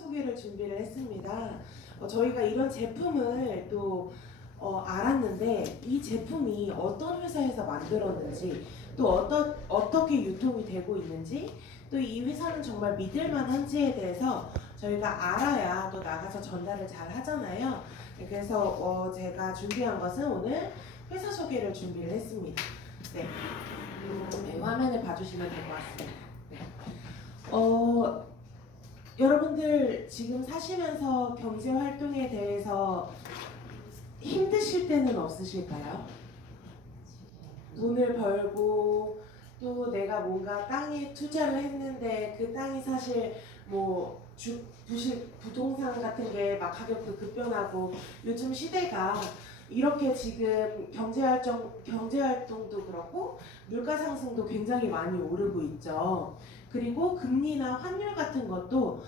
소개를 준비를 했습니다. 저희가 이런 제품을 또 알았는데 이 제품이 어떤 회사에서 만들었는지 또 어떻게 유통이 되고 있는지 또 이 회사는 정말 믿을만한지에 대해서 저희가 알아야 또 나가서 전달을 잘 하잖아요. 그래서 제가 준비한 것은 오늘 회사 소개를 준비를 했습니다. 네, 화면을 봐주시면 될 것 같습니다. 네. 여러분들 지금 사시면서 경제 활동에 대해서 힘드실 때는 없으실까요? 돈을 벌고 또 내가 뭔가 땅에 투자를 했는데 그 땅이 사실 뭐 부동산 같은 게 막 가격도 급변하고 요즘 시대가 이렇게 지금 경제활동도 그렇고 물가 상승도 굉장히 많이 오르고 있죠. 그리고 금리나 환율 같은 것도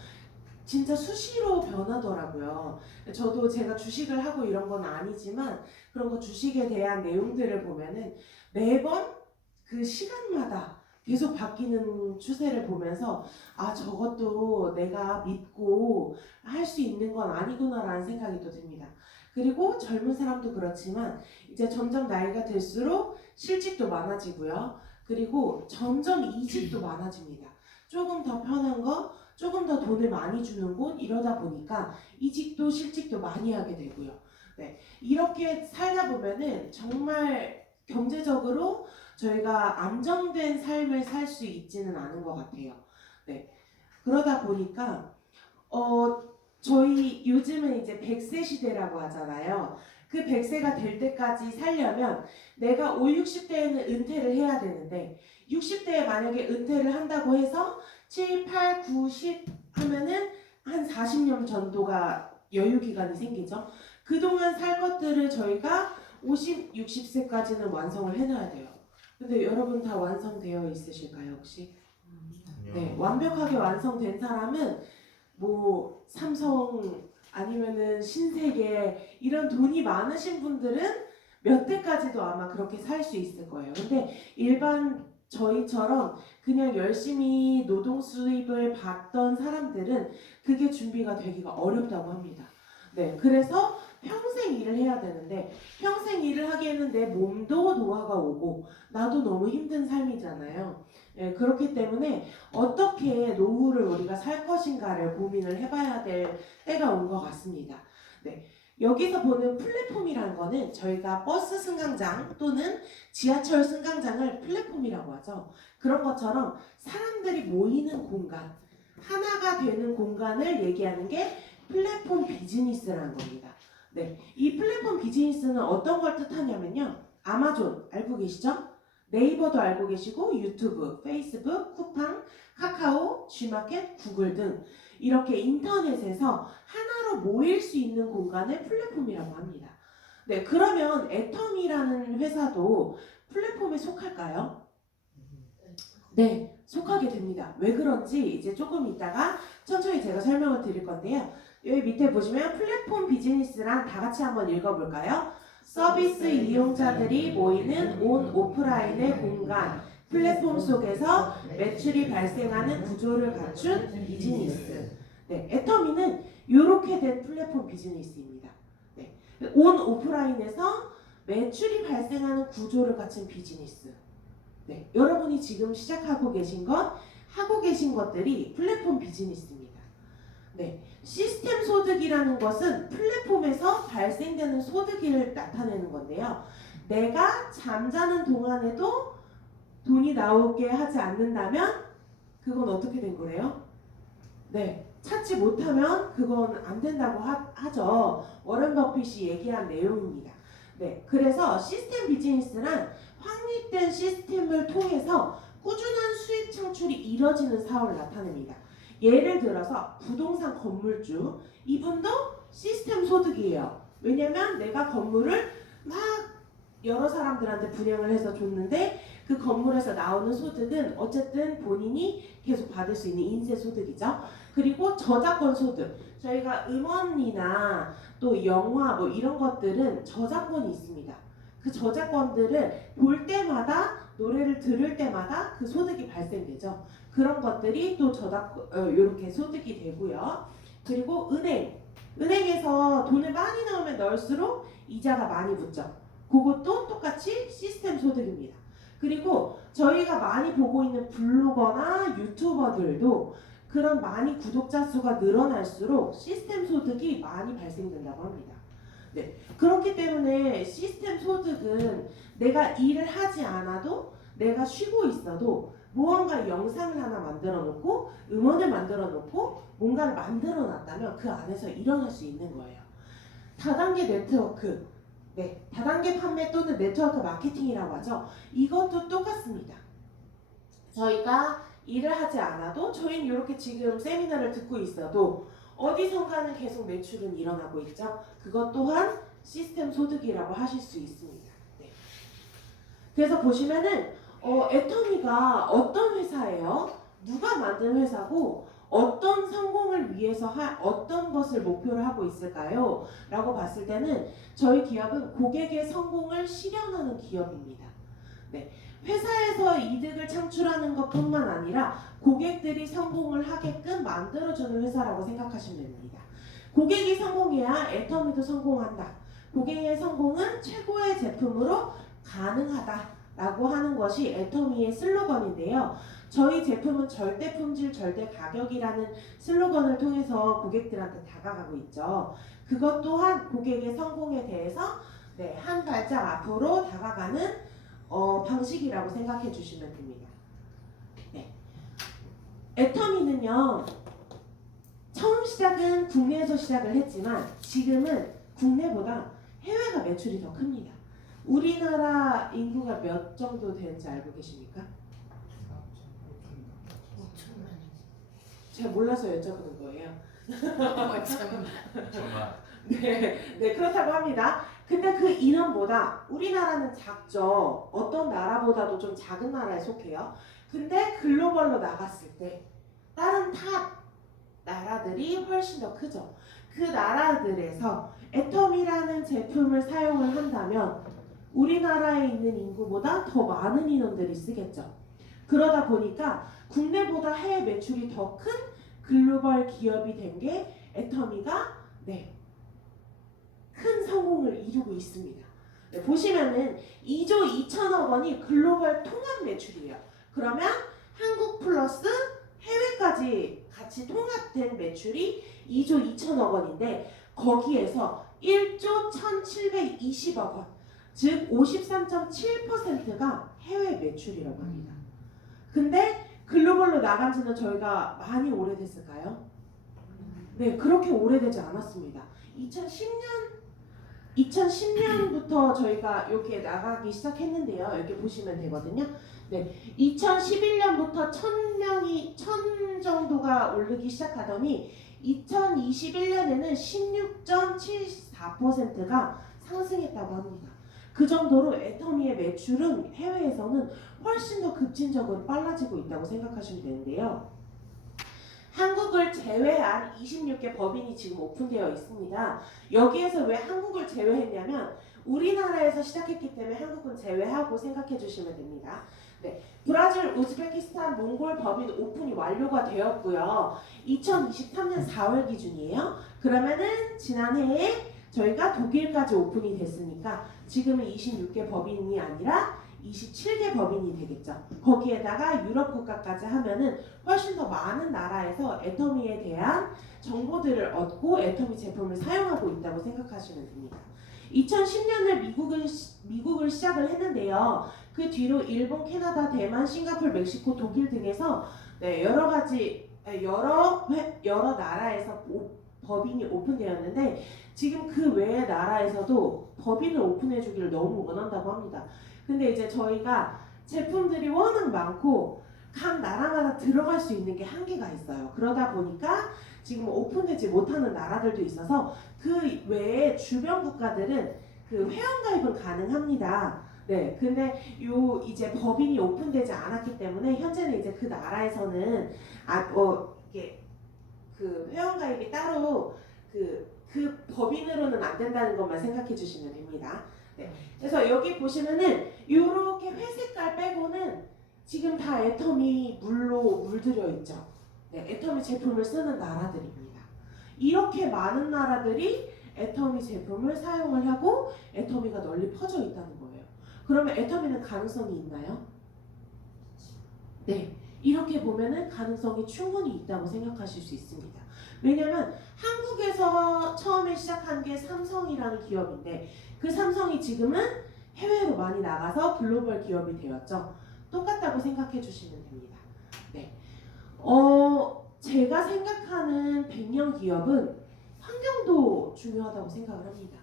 진짜 수시로 변하더라고요. 저도 제가 주식을 하고 이런 건 아니지만 그런 거 주식에 대한 내용들을 보면은 매번 그 시간마다 계속 바뀌는 추세를 보면서 아, 저것도 내가 믿고 할 수 있는 건 아니구나라는 생각이 또 듭니다. 그리고 젊은 사람도 그렇지만 이제 점점 나이가 들수록 실직도 많아지고요. 그리고 점점 이직도 많아집니다. 조금 더 편한 거, 조금 더 돈을 많이 주는 곳 이러다 보니까 이직도 실직도 많이 하게 되고요. 네, 이렇게 살다 보면은 정말 경제적으로 저희가 안정된 삶을 살 수 있지는 않은 것 같아요. 네, 그러다 보니까 저희 요즘은 이제 100세 시대라고 하잖아요. 그 100세가 될 때까지 살려면 내가 5, 60대에는 은퇴를 해야 되는데 60대에 만약에 은퇴를 한다고 해서 7, 8, 9, 10 하면은 한 40년 정도가 여유 기간이 생기죠. 그동안 살 것들을 저희가 50, 60세까지는 완성을 해놔야 돼요. 근데 여러분 다 완성되어 있으실까요 혹시? 네, 완벽하게 완성된 사람은 뭐 삼성 아니면은 신세계 이런 돈이 많으신 분들은 몇 대까지도 아마 그렇게 살 수 있을 거예요. 근데 일반 저희처럼 그냥 열심히 노동 수입을 받던 사람들은 그게 준비가 되기가 어렵다고 합니다. 네, 그래서 평생 일을 해야 되는데 평생 일을 하기에는 내 몸도 노화가 오고 나도 너무 힘든 삶이잖아요. 네, 그렇기 때문에 어떻게 노후를 우리가 살 것인가를 고민을 해봐야 될 때가 온 것 같습니다. 네, 여기서 보는 플랫폼이라는 거는 저희가 버스 승강장 또는 지하철 승강장을 플랫폼이라고 하죠. 그런 것처럼 사람들이 모이는 공간, 하나가 되는 공간을 얘기하는 게 플랫폼 비즈니스라는 겁니다. 네, 이 플랫폼 비즈니스는 어떤 걸 뜻하냐면요. 아마존 알고 계시죠? 네이버도 알고 계시고 유튜브, 페이스북, 쿠팡, 카카오, G마켓, 구글 등 이렇게 인터넷에서 하나로 모일 수 있는 공간을 플랫폼이라고 합니다. 네, 그러면 애텀이라는 회사도 플랫폼에 속할까요? 네, 속하게 됩니다. 왜 그런지 이제 조금 이따가 천천히 제가 설명을 드릴 건데요. 여기 밑에 보시면 플랫폼 비즈니스란 다 같이 한번 읽어볼까요? 서비스 이용자들이 모이는 온 오프라인의 공간, 플랫폼 속에서 매출이 발생하는 구조를 갖춘 비즈니스. 네, 애터미는 이렇게 된 플랫폼 비즈니스입니다. 네, 온 오프라인에서 매출이 발생하는 구조를 갖춘 비즈니스. 네, 여러분이 지금 시작하고 계신 것, 하고 계신 것들이 플랫폼 비즈니스입니다. 네, 시스템 소득이라는 것은 플랫폼에서 발생되는 소득을 나타내는 건데요. 내가 잠자는 동안에도 돈이 나오게 하지 않는다면 그건 어떻게 된 거래요? 네, 찾지 못하면 그건 안 된다고 하죠. 워런 버핏이 얘기한 내용입니다. 네, 그래서 시스템 비즈니스란 확립된 시스템을 통해서 꾸준한 수익 창출이 이뤄지는 사업을 나타냅니다. 예를 들어서 부동산 건물주, 이분도 시스템 소득이에요. 왜냐면 내가 건물을 막 여러 사람들한테 분양을 해서 줬는데 그 건물에서 나오는 소득은 어쨌든 본인이 계속 받을 수 있는 인세 소득이죠. 그리고 저작권 소득, 저희가 음원이나 또 영화 뭐 이런 것들은 저작권이 있습니다. 그 저작권들을 볼 때마다 노래를 들을 때마다 그 소득이 발생되죠. 그런 것들이 또 이렇게 소득이 되고요. 그리고 은행에서 돈을 많이 넣으면 넣을수록 이자가 많이 붙죠. 그것도 똑같이 시스템 소득입니다. 그리고 저희가 많이 보고 있는 블로거나 유튜버들도 그런 많이 구독자 수가 늘어날수록 시스템 소득이 많이 발생된다고 합니다. 네, 그렇기 때문에 시스템 소득은 내가 일을 하지 않아도 내가 쉬고 있어도 무언가 영상을 하나 만들어 놓고 음원을 만들어 놓고 뭔가를 만들어 놨다면 그 안에서 일어날 수 있는 거예요. 다단계 네트워크, 네, 다단계 판매 또는 네트워크 마케팅이라고 하죠. 이것도 똑같습니다. 저희가 일을 하지 않아도 저희는 이렇게 지금 세미나를 듣고 있어도 어디선가는 계속 매출은 일어나고 있죠. 그것 또한 시스템 소득이라고 하실 수 있습니다. 네. 그래서 보시면은 애터미가 어떤 회사예요? 누가 만든 회사고 어떤 성공을 위해서 어떤 것을 목표로 하고 있을까요? 라고 봤을 때는 저희 기업은 고객의 성공을 실현하는 기업입니다. 네. 회사에서 이득을 창출하는 것뿐만 아니라 고객들이 성공을 하게끔 만들어주는 회사라고 생각하시면 됩니다. 고객이 성공해야 애터미도 성공한다. 고객의 성공은 최고의 제품으로 가능하다라고 하는 것이 애터미의 슬로건인데요. 저희 제품은 절대 품질, 절대 가격이라는 슬로건을 통해서 고객들한테 다가가고 있죠. 그것 또한 고객의 성공에 대해서 네, 한 발짝 앞으로 다가가는 방식이라고 생각해 주시면 됩니다. 네. 애터미는요, 처음 시작은 국내에서 시작을 했지만 지금은 국내보다 해외가 매출이 더 큽니다. 우리나라 인구가 몇 정도 되는지 알고 계십니까? 5천만이지. 제가 몰라서 여쭤보는 거예요. 5천만. 네, 그렇다고 합니다. 근데 그 인원보다 우리나라는 작죠. 어떤 나라보다도 좀 작은 나라에 속해요. 근데 글로벌로 나갔을 때 다른 타 나라들이 훨씬 더 크죠. 그 나라들에서 애터미라는 제품을 사용을 한다면 우리나라에 있는 인구보다 더 많은 인원들이 쓰겠죠. 그러다 보니까 국내보다 해외 매출이 더 큰 글로벌 기업이 된 게 애터미가 네, 큰 성공을 이루고 있습니다. 네, 보시면은 2조 2천억 원이 글로벌 통합 매출이에요. 그러면 한국 플러스 해외까지 같이 통합된 매출이 2조 2천억 원인데 거기에서 1조 1,720억 원, 즉 53.7%가 해외 매출이라고 합니다. 근데 글로벌로 나간 지는 저희가 많이 오래됐을까요? 네, 그렇게 오래되지 않았습니다. 2010년부터 저희가 이렇게 나가기 시작했는데요. 이렇게 보시면 되거든요. 네, 2011년부터 1000 정도가 오르기 시작하더니 2021년에는 16.74%가 상승했다고 합니다. 그 정도로 애터미의 매출은 해외에서는 훨씬 더 급진적으로 빨라지고 있다고 생각하시면 되는데요. 한국을 제외한 26개 법인이 지금 오픈되어 있습니다. 여기에서 왜 한국을 제외했냐면 우리나라에서 시작했기 때문에 한국은 제외하고 생각해 주시면 됩니다. 네, 브라질, 우즈베키스탄, 몽골 법인 오픈이 완료가 되었고요. 2023년 4월 기준이에요. 그러면은 지난해에 저희가 독일까지 오픈이 됐으니까 지금은 26개 법인이 아니라 27개 법인이 되겠죠. 거기에다가 유럽 국가까지 하면은 훨씬 더 많은 나라에서 애터미에 대한 정보들을 얻고 애터미 제품을 사용하고 있다고 생각하시면 됩니다. 2010년에 미국을 시작을 했는데요. 그 뒤로 일본, 캐나다, 대만, 싱가포르, 멕시코, 독일 등에서 네, 여러 나라에서 법인이 오픈되었는데 지금 그 외의 나라에서도 법인을 오픈해 주기를 너무 원한다고 합니다. 근데 이제 저희가 제품들이 워낙 많고 각 나라마다 들어갈 수 있는 게 한계가 있어요. 그러다 보니까 지금 오픈되지 못하는 나라들도 있어서 그 외에 주변 국가들은 그 회원가입은 가능합니다. 네, 근데 이제 법인이 오픈되지 않았기 때문에 현재는 이제 그 나라에서는 이게 그 회원가입이 따로 그 법인으로는 안 된다는 것만 생각해 주시면 됩니다. 네, 그래서 여기 보시면은 이렇게 회색깔 빼고는 지금 다 애터미 물로 물들여 있죠. 네, 애터미 제품을 쓰는 나라들입니다. 이렇게 많은 나라들이 애터미 제품을 사용을 하고 애터미가 널리 퍼져 있다는 거예요. 그러면 애터미는 가능성이 있나요? 네, 이렇게 보면은 가능성이 충분히 있다고 생각하실 수 있습니다. 왜냐면 한국에서 처음에 시작한 게 삼성이라는 기업인데 그 삼성이 지금은 해외로 많이 나가서 글로벌 기업이 되었죠. 똑같다고 생각해 주시면 됩니다. 네. 제가 생각하는 100년 기업은 환경도 중요하다고 생각을 합니다.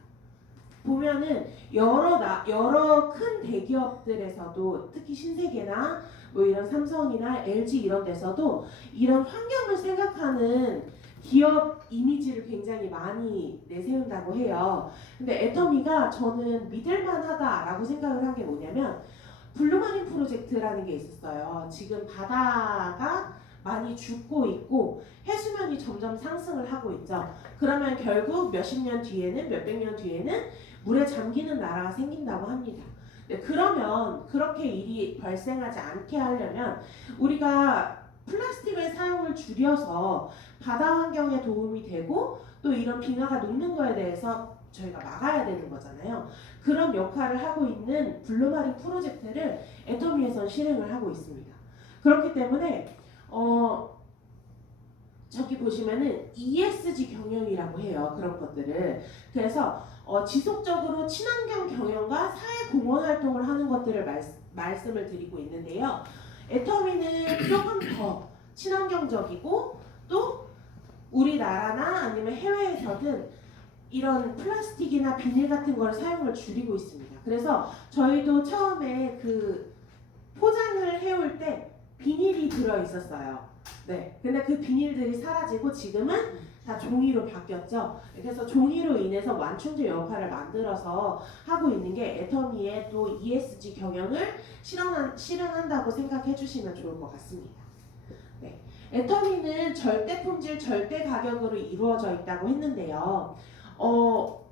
보면은 여러 큰 대기업들에서도 특히 신세계나 뭐 이런 삼성이나 LG 이런 데서도 이런 환경을 생각하는 기업 이미지를 굉장히 많이 내세운다고 해요. 근데 애터미가 저는 믿을만하다라고 생각을 한 게 뭐냐면 블루마린 프로젝트라는 게 있었어요. 지금 바다가 많이 죽고 있고 해수면이 점점 상승을 하고 있죠. 그러면 결국 몇십 년 뒤에는 몇백 년 뒤에는 물에 잠기는 나라가 생긴다고 합니다. 네, 그러면 그렇게 일이 발생하지 않게 하려면 우리가 플라스틱의 사용을 줄여서 바다 환경에 도움이 되고 또 이런 빙하가 녹는 거에 대해서 저희가 막아야 되는 거잖아요. 그런 역할을 하고 있는 블루마린 프로젝트를 애터미에선 실행을 하고 있습니다. 그렇기 때문에 저기 보시면은 ESG 경영이라고 해요. 그런 것들을. 그래서 지속적으로 친환경 경영과 사회 공헌 활동을 하는 것들을 말씀을 드리고 있는데요. 애터미는 조금 더 친환경적이고 또 우리나라나 아니면 해외에서는 이런 플라스틱이나 비닐 같은 걸 사용을 줄이고 있습니다. 그래서 저희도 처음에 그 포장을 해올 때 비닐이 들어 있었어요. 네. 근데 그 비닐들이 사라지고 지금은 다 종이로 바뀌었죠. 그래서 종이로 인해서 완충제 역할을 만들어서 하고 있는 게 애터미의 또 ESG 경영을 실현한다고 생각해 주시면 좋을 것 같습니다. 네. 애터미는 절대 품질, 절대 가격으로 이루어져 있다고 했는데요.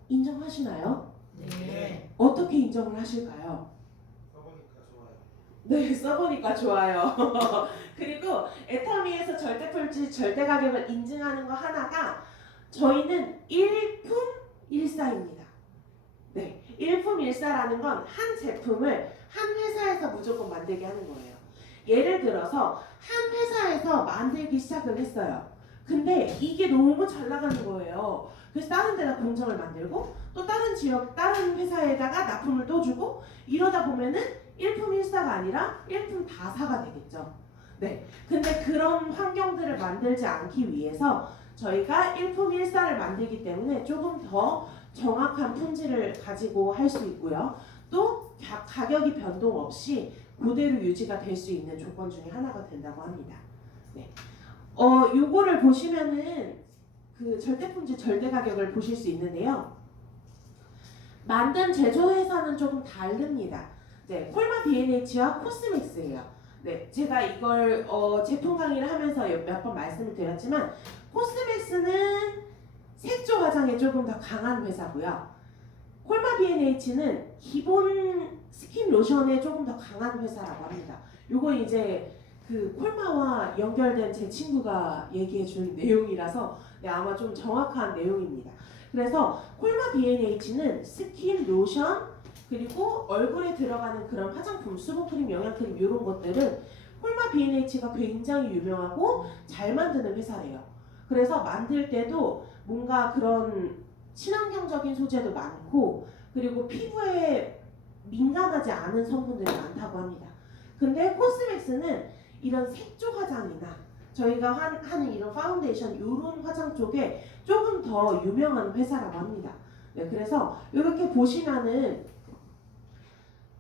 인정하시나요? 네. 어떻게 인정을 하실까요? 써보니까 좋아요. 네, 써보니까 좋아요. 그리고 애터미에서 절대 품질, 절대 가격을 인증하는 거 하나가 저희는 일품일사입니다. 네, 일품일사라는 건 한 제품을 한 회사에서 무조건 만들게 하는 거예요. 예를 들어서 한 회사에서 만들기 시작을 했어요. 근데 이게 너무 잘 나가는 거예요. 그래서 다른 데다 공장을 만들고 또 다른 지역, 다른 회사에다가 납품을 또 주고 이러다 보면은 일품일사가 아니라 일품다사가 되겠죠. 네. 근데 그런 환경들을 만들지 않기 위해서 저희가 일품일사를 만들기 때문에 조금 더 정확한 품질을 가지고 할 수 있고요. 또 가격이 변동 없이 그대로 유지가 될 수 있는 조건 중에 하나가 된다고 합니다. 네. 요거를 보시면은 그 절대 품질, 절대 가격을 보실 수 있는데요. 만든 제조 회사는 조금 다릅니다. 네, 콜마 B&H와 코스맥스예요. 네, 제가 이걸 제품 강의를 하면서 몇 번 말씀을 드렸지만 코스맥스는 색조 화장에 조금 더 강한 회사고요. 콜마 B&H는 기본 스킨 로션에 조금 더 강한 회사라고 합니다. 요거 이제 그 콜마와 연결된 제 친구가 얘기해 준 내용이라서 네, 아마 좀 정확한 내용입니다. 그래서 콜마 B&H는 스킨, 로션, 그리고 얼굴에 들어가는 그런 화장품, 수분크림, 영양크림 이런 것들은 콜마 B&H가 굉장히 유명하고 잘 만드는 회사래요. 그래서 만들 때도 뭔가 그런 친환경적인 소재도 많고 그리고 피부에 민감하지 않은 성분들이 많다고 합니다. 근데 코스맥스는 이런 색조 화장이나 저희가 하는 이런 파운데이션 이런 화장 쪽에 조금 더 유명한 회사라고 합니다. 네, 그래서 이렇게 보시면은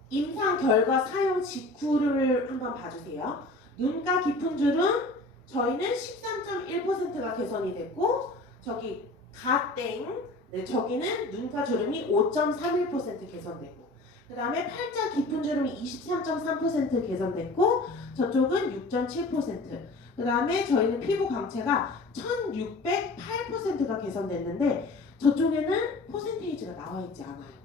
임상 결과 사용 직후를 한번 봐주세요. 눈가 깊은 주름 저희는 13.1%가 개선이 됐고 저기 가땡 네, 저기는 눈가 주름이 5.31% 개선되고 그 다음에 팔자 깊은 주름이 23.3% 개선됐고 저쪽은 6.7%. 그 다음에 저희는 피부 광채가 1608%가 개선됐는데 저쪽에는 퍼센테이지가 나와 있지 않아요.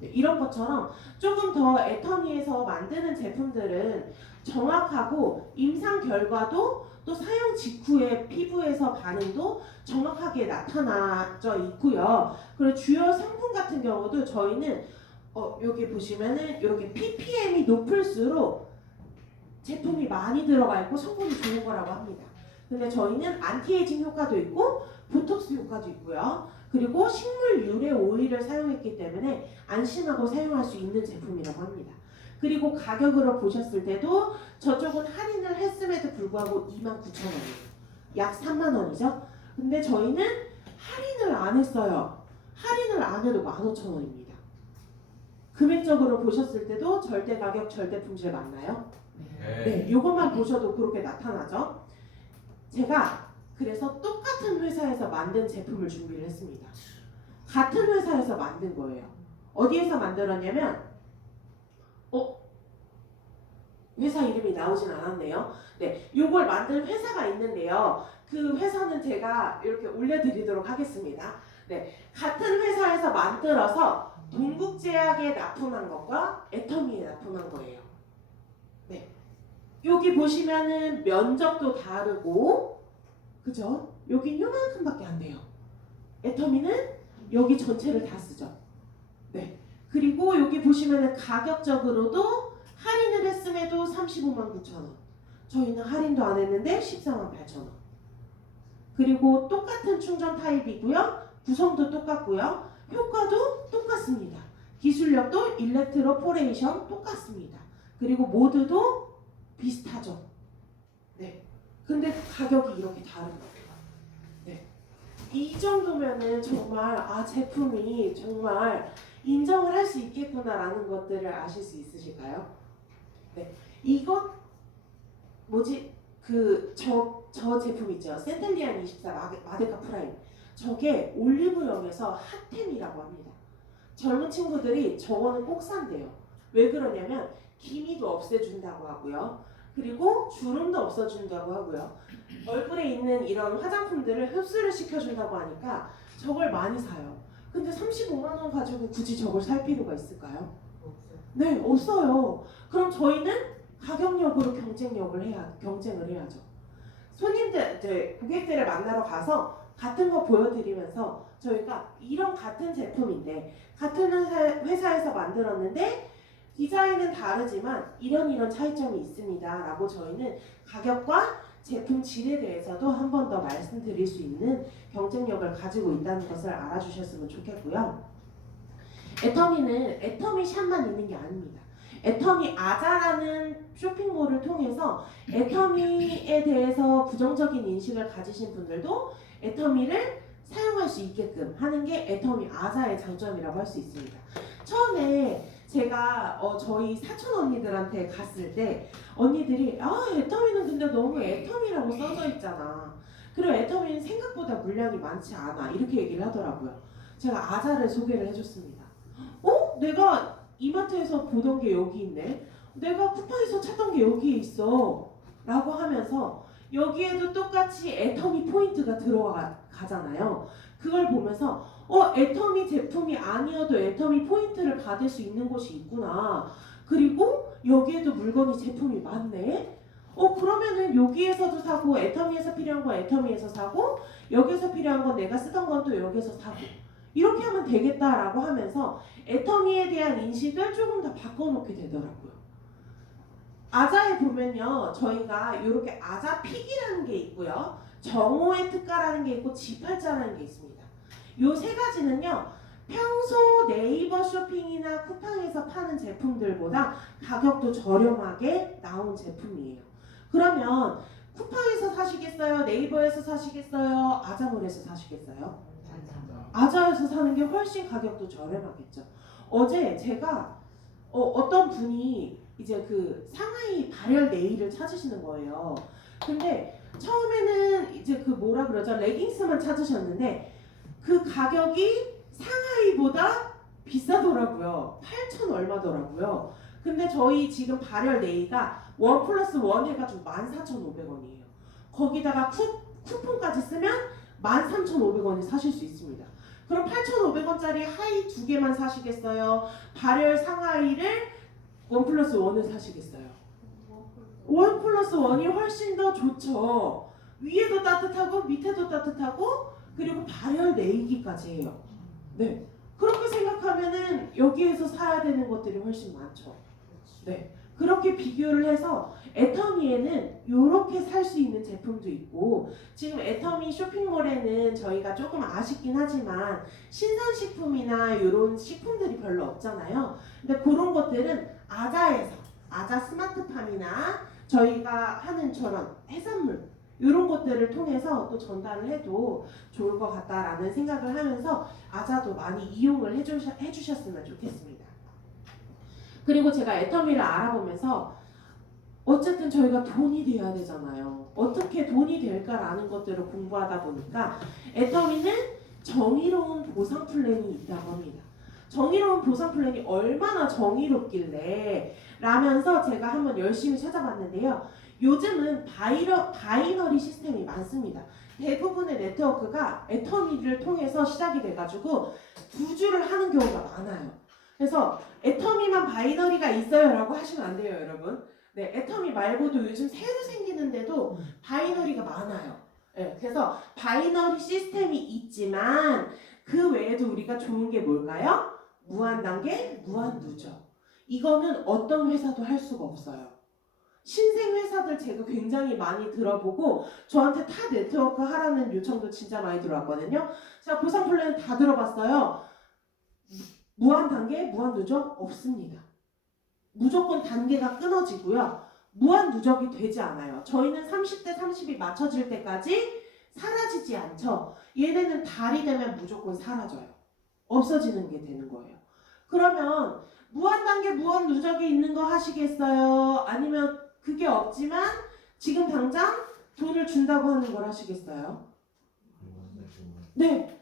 네, 이런 것처럼 조금 더 애터미에서 만드는 제품들은 정확하고 임상 결과도 또 사용 직후에 피부에서 반응도 정확하게 나타나져 있고요. 그리고 주요 성분 같은 경우도 저희는 여기 보시면은 이렇게 ppm이 높을수록 제품이 많이 들어가 있고 성분이 좋은 거라고 합니다. 근데 저희는 안티에이징 효과도 있고 보톡스 효과도 있고요. 그리고 식물 유래 오일을 사용했기 때문에 안심하고 사용할 수 있는 제품이라고 합니다. 그리고 가격으로 보셨을 때도 저쪽은 할인을 했음에도 불구하고 29,000원이에요. 약 3만 원이죠. 근데 저희는 할인을 안 했어요. 할인을 안 해도 15,000원입니다. 금액적으로 보셨을 때도 절대 가격, 절대 품질 맞나요? 네, 이것만 보셔도 그렇게 나타나죠. 제가 그래서 똑같은 회사에서 만든 제품을 준비를 했습니다. 같은 회사에서 만든 거예요. 어디에서 만들었냐면 회사 이름이 나오진 않았네요. 네, 요걸 만든 회사가 있는데요. 그 회사는 제가 이렇게 올려드리도록 하겠습니다. 네, 같은 회사에서 만들어서 동국제약에 납품한 것과 애터미에 납품한 거예요. 네, 여기 보시면은 면적도 다르고, 그죠? 여긴 요만큼밖에 안 돼요. 애터미는 여기 전체를 다 쓰죠. 네, 그리고 여기 보시면은 가격적으로도 할인을 했음에도 35만 9천 원. 저희는 할인도 안 했는데 14만 8천 원. 그리고 똑같은 충전 타입이고요. 구성도 똑같고요. 효과도 똑같습니다. 기술력도 일렉트로포레이션 똑같습니다. 그리고 모드도 비슷하죠. 네. 근데 가격이 이렇게 다른 거예요. 네. 이 정도면은 정말 제품이 정말 인정을 할 수 있겠구나라는 것들을 아실 수 있으실까요? 네. 이것 저 제품 있죠. 센텔리안 24 마데카 프라임. 저게 올리브영에서 핫템이라고 합니다. 젊은 친구들이 저거는 꼭 산대요. 왜 그러냐면 기미도 없애준다고 하고요. 그리고 주름도 없어준다고 하고요. 얼굴에 있는 이런 화장품들을 흡수를 시켜준다고 하니까 저걸 많이 사요. 근데 35만 원 가지고 굳이 저걸 살 필요가 있을까요? 네, 없어요. 그럼 저희는 가격력으로 경쟁을 해야죠. 손님들, 이제 고객들을 만나러 가서 같은 거 보여드리면서 저희가 이런 같은 제품인데 같은 회사에서 만들었는데 디자인은 다르지만 이런 차이점이 있습니다 라고 저희는 가격과 제품 질에 대해서도 한 번 더 말씀드릴 수 있는 경쟁력을 가지고 있다는 것을 알아주셨으면 좋겠고요. 애터미는 애터미 샵만 있는 게 아닙니다. 애터미 아자라는 쇼핑몰을 통해서 애터미에 대해서 부정적인 인식을 가지신 분들도 애터미를 사용할 수 있게끔 하는 게 애터미 아자의 장점이라고 할 수 있습니다. 처음에 제가 저희 사촌 언니들한테 갔을 때 언니들이 애터미는 근데 너무 애터미라고 써져 있잖아. 그리고 애터미는 생각보다 물량이 많지 않아. 이렇게 얘기를 하더라고요. 제가 아자를 소개를 해줬습니다. 내가 이마트에서 보던 게 여기 있네. 내가 쿠팡에서 찾던 게 여기에 있어. 라고 하면서 여기에도 똑같이 애터미 포인트가 들어가잖아요. 그걸 보면서 애터미 제품이 아니어도 애터미 포인트를 받을 수 있는 곳이 있구나. 그리고 여기에도 물건이 제품이 많네. 그러면은 여기에서도 사고 애터미에서 필요한 건 애터미에서 사고 여기에서 필요한 건 내가 쓰던 건 또 여기에서 사고 이렇게 하면 되겠다라고 하면서 애터미에 대한 인식을 조금 더 바꿔놓게 되더라고요. 아자에 보면요, 저희가 이렇게 아자픽이라는 게 있고요, 정오의 특가라는 게 있고 G8자라는 게 있습니다. 이 세 가지는요, 평소 네이버 쇼핑이나 쿠팡에서 파는 제품들보다 가격도 저렴하게 나온 제품이에요. 그러면 쿠팡에서 사시겠어요? 네이버에서 사시겠어요? 아자몰에서 사시겠어요? 아자에서 사는 게 훨씬 가격도 저렴하겠죠. 어제 제가 어떤 분이 이제 그 상하이 발열 네일을 찾으시는 거예요. 근데 처음에는 이제 그 뭐라 그러죠? 레깅스만 찾으셨는데 그 가격이 상하이보다 비싸더라고요. 8,000 얼마더라고요. 근데 저희 지금 발열 네일가 1+1 해가지고 14,500원이에요. 거기다가 쿠폰까지 쓰면 13,500원에 사실 수 있습니다. 그럼 8,500원짜리 하이 2개만 사시겠어요? 발열 상하이를 1+1을 사시겠어요? 원 플러스 원이 훨씬 더 좋죠. 위에도 따뜻하고 밑에도 따뜻하고 그리고 발열 내기까지 해요. 네. 그렇게 생각하면은 여기에서 사야 되는 것들이 훨씬 많죠. 네. 그렇게 비교를 해서 애터미에는 이렇게 살 수 있는 제품도 있고, 지금 애터미 쇼핑몰에는 저희가 조금 아쉽긴 하지만 신선식품이나 이런 식품들이 별로 없잖아요. 근데 그런 것들은 아자에서, 아자 스마트팜이나 저희가 하는 저런 해산물 이런 것들을 통해서 또 전달을 해도 좋을 것 같다라는 생각을 하면서 아자도 많이 이용을 해주셨으면 좋겠습니다. 그리고 제가 애터미를 알아보면서 어쨌든 저희가 돈이 돼야 되잖아요. 어떻게 돈이 될까라는 것들을 공부하다 보니까 애터미는 정의로운 보상 플랜이 있다고 합니다. 정의로운 보상 플랜이 얼마나 정의롭길래 라면서 제가 한번 열심히 찾아봤는데요. 요즘은 바이너리 시스템이 많습니다. 대부분의 네트워크가 애터미를 통해서 시작이 돼가지고 두 줄을 하는 경우가 많아요. 그래서 애터미만 바이너리가 있어요 라고 하시면 안 돼요, 여러분. 네, 애터미 말고도 요즘 새로 생기는데도 바이너리가 많아요. 네, 그래서 바이너리 시스템이 있지만 그 외에도 우리가 좋은 게 뭘까요? 무한 단계, 무한 누적. 이거는 어떤 회사도 할 수가 없어요. 신생 회사들 제가 굉장히 많이 들어보고 저한테 타 네트워크 하라는 요청도 진짜 많이 들어왔거든요. 제가 보상 플랜 다 들어봤어요. 무한 단계, 무한 누적 없습니다. 무조건 단계가 끊어지고요. 무한 누적이 되지 않아요. 저희는 30대 30이 맞춰질 때까지 사라지지 않죠. 얘네는 달이 되면 무조건 사라져요. 없어지는 게 되는 거예요. 그러면 무한 단계, 무한 누적이 있는 거 하시겠어요? 아니면 그게 없지만 지금 당장 돈을 준다고 하는 걸 하시겠어요? 네.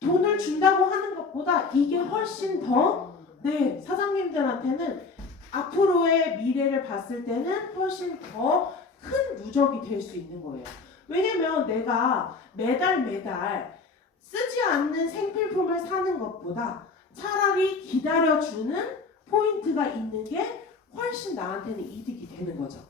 돈을 준다고 하는 것보다 이게 훨씬 더 네, 사장님들한테는 앞으로의 미래를 봤을 때는 훨씬 더 큰 누적이 될 수 있는 거예요. 왜냐면 내가 매달 쓰지 않는 생필품을 사는 것보다 차라리 기다려주는 포인트가 있는 게 훨씬 나한테는 이득이 되는 거죠.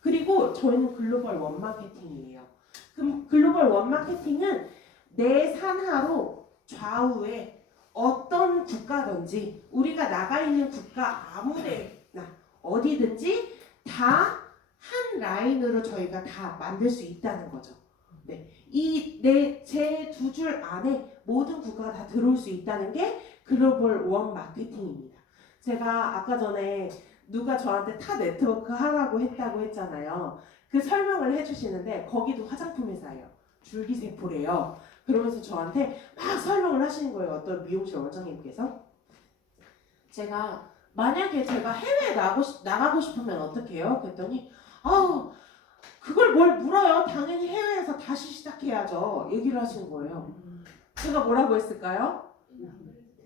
그리고 저희는 글로벌 원마케팅이에요. 그럼 글로벌 원마케팅은 내 산하로 좌우에 어떤 국가든지 우리가 나가 있는 국가 아무데나 어디든지 다 한 라인으로 저희가 다 만들 수 있다는 거죠. 네, 제 두 줄 안에 모든 국가가 다 들어올 수 있다는 게 글로벌 원 마케팅입니다. 제가 아까 전에 누가 저한테 타 네트워크 하라고 했다고 했잖아요. 그 설명을 해주시는데 거기도 화장품 회사예요. 줄기세포래요. 그러면서 저한테 막 설명을 하시는 거예요. 어떤 미용실 원장님께서. 만약에 제가 해외에 나가고 싶으면 어떻게 해요? 그랬더니 그걸 뭘 물어요? 당연히 해외에서 다시 시작해야죠. 얘기를 하시는 거예요. 제가 뭐라고 했을까요?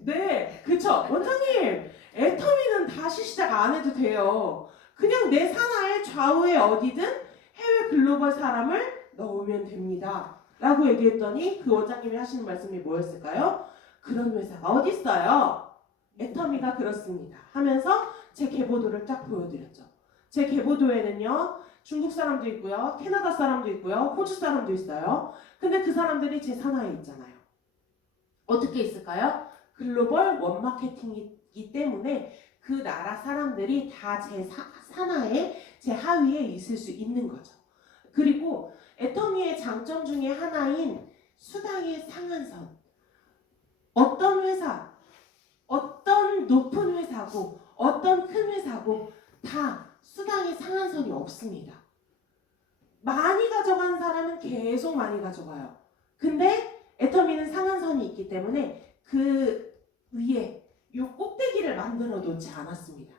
네, 그쵸. 원장님, 애터미는 다시 시작 안 해도 돼요. 그냥 내 산하에 좌우에 어디든 해외 글로벌 사람을 넣으면 됩니다. 라고 얘기했더니 그 원장님이 하시는 말씀이 뭐였을까요? 그런 회사가 어딨어요? 애터미가 그렇습니다. 하면서 제 계보도를 쫙 보여드렸죠. 제 계보도에는요, 중국 사람도 있고요, 캐나다 사람도 있고요, 호주 사람도 있어요. 근데 그 사람들이 제 산하에 있잖아요. 어떻게 있을까요? 글로벌 원마케팅이기 때문에 그 나라 사람들이 다 제 산하에, 제 하위에 있을 수 있는 거죠. 그리고 애터미의 장점 중에 하나인 수당의 상한선. 어떤 회사, 어떤 높은 회사고 어떤 큰 회사고 다 수당의 상한선이 없습니다. 많이 가져간 사람은 계속 많이 가져가요. 근데 애터미는 상한선이 있기 때문에 그 위에 이 꼭대기를 만들어 놓지 않았습니다.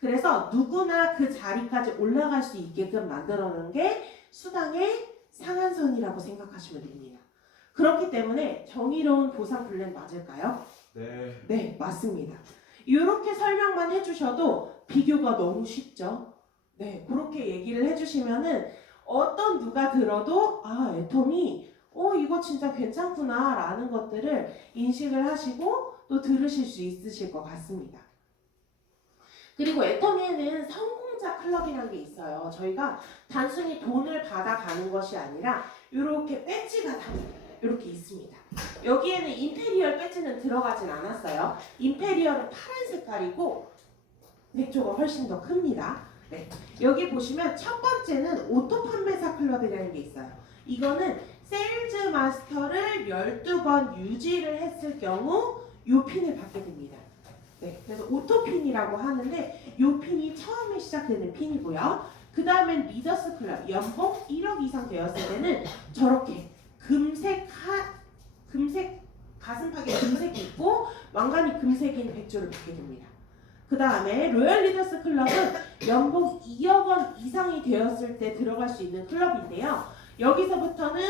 그래서 누구나 그 자리까지 올라갈 수 있게끔 만들어 놓은 게 수당의 상한선이라고 생각하시면 됩니다. 그렇기 때문에 정의로운 보상 플랜 맞을까요? 네. 네, 맞습니다. 이렇게 설명만 해주셔도 비교가 너무 쉽죠? 네, 그렇게 얘기를 해주시면은 어떤 누가 들어도 애터미 이거 진짜 괜찮구나 라는 것들을 인식을 하시고 또 들으실 수 있으실 것 같습니다. 그리고 애터미에는 성공 사용자 클럽이라는 게 있어요. 저희가 단순히 돈을 받아가는 것이 아니라 이렇게 배지가 다 이렇게 있습니다. 여기에는 임페리얼 배지는 들어가진 않았어요. 임페리얼은 파란 색깔이고 백조가 훨씬 더 큽니다. 네. 여기 보시면 첫 번째는 오토 판매사 클럽이라는 게 있어요. 이거는 세일즈 마스터를 12번 유지를 했을 경우 이 핀을 받게 됩니다. 네, 그래서 오토핀이라고 하는데 이 핀이 처음에 시작되는 핀이고요. 그 다음엔 리더스 클럽, 연봉 1억 이상 되었을 때는 저렇게 금색 가슴팍에 금색이 있고 왕관이 금색인 백조를 받게 됩니다. 그 다음에 로열 리더스 클럽은 연봉 2억 원 이상이 되었을 때 들어갈 수 있는 클럽인데요. 여기서부터는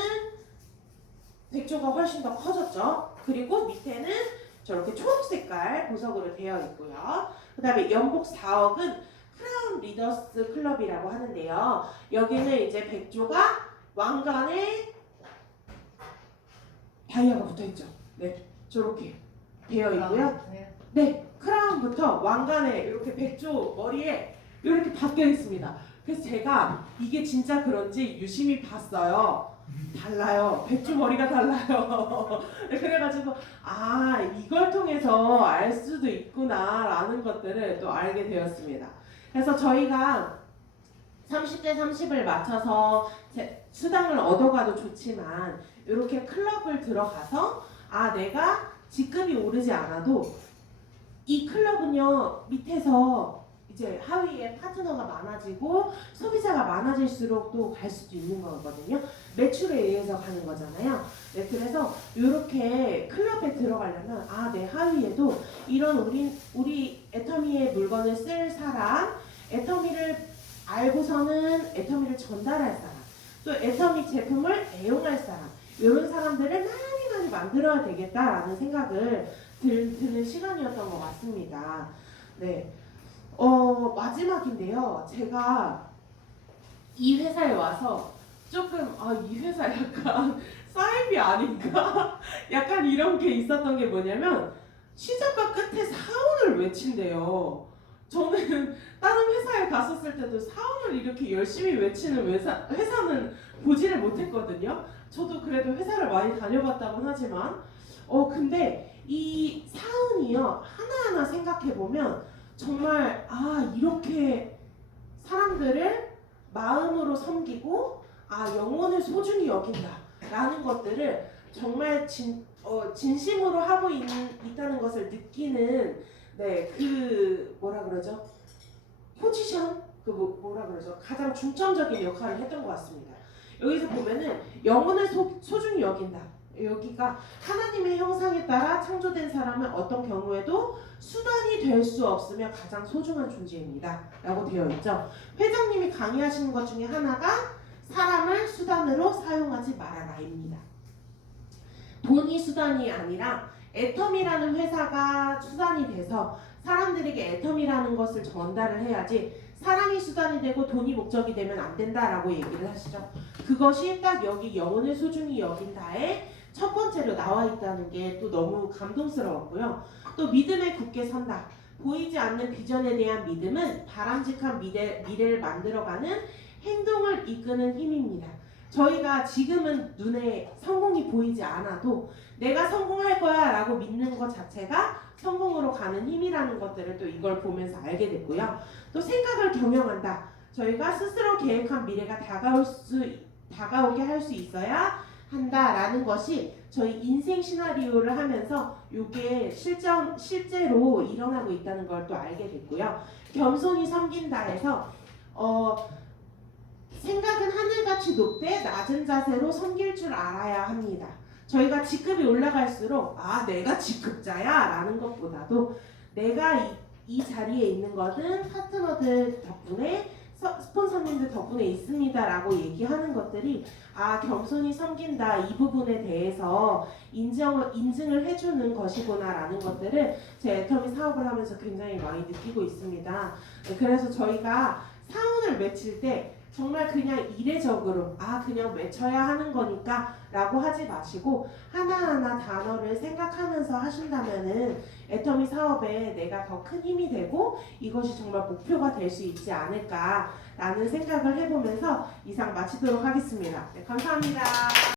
백조가 훨씬 더 커졌죠. 그리고 밑에는 저렇게 초록색깔 보석으로 되어 있고요. 그 다음에 연봉 4억은 크라운 리더스 클럽이라고 하는데요. 여기는 이제 백조가 왕관에 다이아가 붙어있죠. 네, 저렇게 되어 있고요. 네, 크라운부터 왕관에 이렇게 백조 머리에 이렇게 박혀 있습니다. 그래서 제가 이게 진짜 그런지 유심히 봤어요. 달라요. 백조 머리가 달라요. 그래가지고 아 이걸 통해서 알 수도 있구나라는 것들을 또 알게 되었습니다. 그래서 저희가 30대 30을 맞춰서 수당을 얻어가도 좋지만 이렇게 클럽을 들어가서 아 내가 직급이 오르지 않아도 이 클럽은요 밑에서 이제 하위에 파트너가 많아지고 소비자가 많아질수록 또 갈 수도 있는 거거든요. 매출에 의해서 가는 거잖아요. 네, 그래서 이렇게 클럽에 들어가려면 아 내 하위에도 이런 우리 애터미의 물건을 쓸 사람, 애터미를 알고서는 애터미를 전달할 사람, 또 애터미 제품을 애용할 사람 이런 사람들을 많이 만들어야 되겠다라는 생각을 드는 시간이었던 것 같습니다. 네. 마지막인데요. 제가 이 회사에 와서 조금 이 회사 약간 사이비 아닌가? 약간 이런 게 있었던 게 뭐냐면 시작과 끝에 사원을 외친대요. 저는 다른 회사에 갔었을 때도 사원을 이렇게 열심히 외치는 회사는 보지를 못했거든요. 저도 그래도 회사를 많이 다녀봤다곤 하지만 근데 이 사원이요 하나하나 생각해보면 정말 이렇게 사람들을 마음으로 섬기고 영혼을 소중히 여긴다 라는 것들을 정말 진심으로 하고 있다는 것을 느끼는 그 뭐라 그러죠? 포지션? 뭐라 그러죠? 가장 중점적인 역할을 했던 것 같습니다. 여기서 보면은 영혼을 소중히 여긴다. 여기가 하나님의 형상에 따라 창조된 사람은 어떤 경우에도 수단이 될 수 없으며 가장 소중한 존재입니다. 라고 되어 있죠. 회장님이 강의하시는 것 중에 하나가 사람을 수단으로 사용하지 말아라입니다. 돈이 수단이 아니라 애텀이라는 회사가 수단이 돼서 사람들에게 애텀이라는 것을 전달을 해야지 사람이 수단이 되고 돈이 목적이 되면 안 된다라고 얘기를 하시죠. 그것이 딱 여기 영혼을 소중히 여긴다에 첫 번째로 나와 있다는 게 또 너무 감동스러웠고요. 또 믿음에 굳게 선다. 보이지 않는 비전에 대한 믿음은 바람직한 미래를 만들어가는 행동을 이끄는 힘입니다. 저희가 지금은 눈에 성공이 보이지 않아도 내가 성공할 거야 라고 믿는 것 자체가 성공으로 가는 힘이라는 것들을 또 이걸 보면서 알게 됐고요. 또 생각을 경영한다. 저희가 스스로 계획한 미래가 다가오게 할 수 있어야 한다라는 것이 저희 인생 시나리오를 하면서 이게 실제로 일어나고 있다는 걸 또 알게 됐고요. 겸손히 섬긴다 해서 생각은 하늘같이 높되 낮은 자세로 섬길 줄 알아야 합니다. 저희가 직급이 올라갈수록 내가 직급자야 라는 것보다도 내가 이 자리에 있는 것은 파트너들 덕분에 스폰서님들 덕분에 있습니다 라고 얘기하는 것들이 겸손히 섬긴다 이 부분에 대해서 인증을 해주는 것이구나 라는 것들을 제 애터미 사업을 하면서 굉장히 많이 느끼고 있습니다. 그래서 저희가 사원을 맺힐 때 정말 그냥 이례적으로 그냥 외쳐야 하는 거니까 라고 하지 마시고 하나하나 단어를 생각하면서 하신다면은 애터미 사업에 내가 더 큰 힘이 되고 이것이 정말 목표가 될 수 있지 않을까라는 생각을 해보면서 이상 마치도록 하겠습니다. 네, 감사합니다.